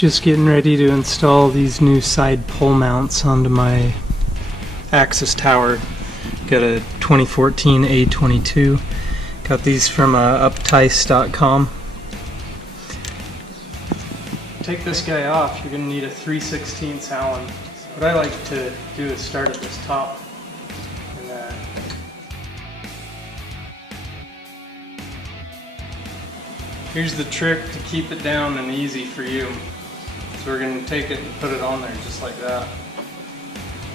Just getting ready to install these new side pole mounts onto my Axis tower. Got a 2014 A22. Got these from uptice.com. Take this guy off, you're going to need a 3/16 Allen. What I like to do is start at this top. And, here's the trick to keep it down and easy for you. So we're going to take it and put it on there just like that.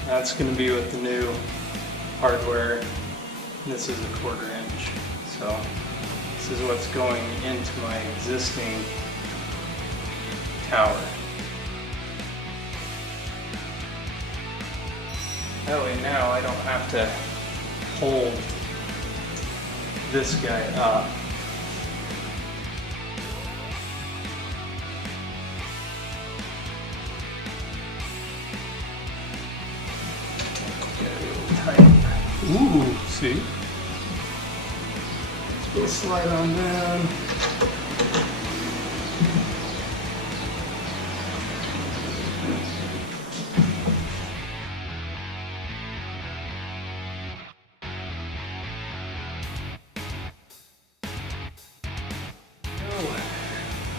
That's going to be with the new hardware. This is a 1/4 inch. So this is what's going into my existing tower. That way now I don't have to hold this guy up. Ooh, see? We'll slide on down.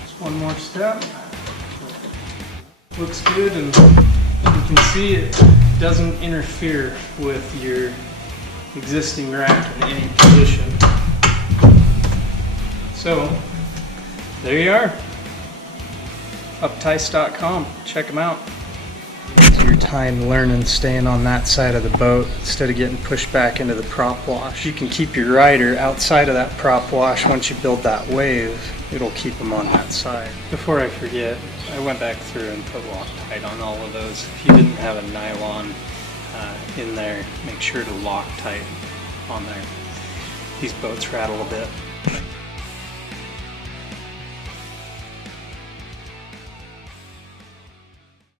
Just one more step. Looks good, and you can see it doesn't interfere with your existing rack in any position. So there you are. Uptice.com. Check them out. Your time learning staying on that side of the boat instead of getting pushed back into the prop wash. You can keep your rider outside of that prop wash. Once you build that wave, it'll keep them on that side. Before I forget, I went back through and put Loctite on all of those. If you didn't have a nylon in there, make sure to Loctite on there. These boats rattle a bit.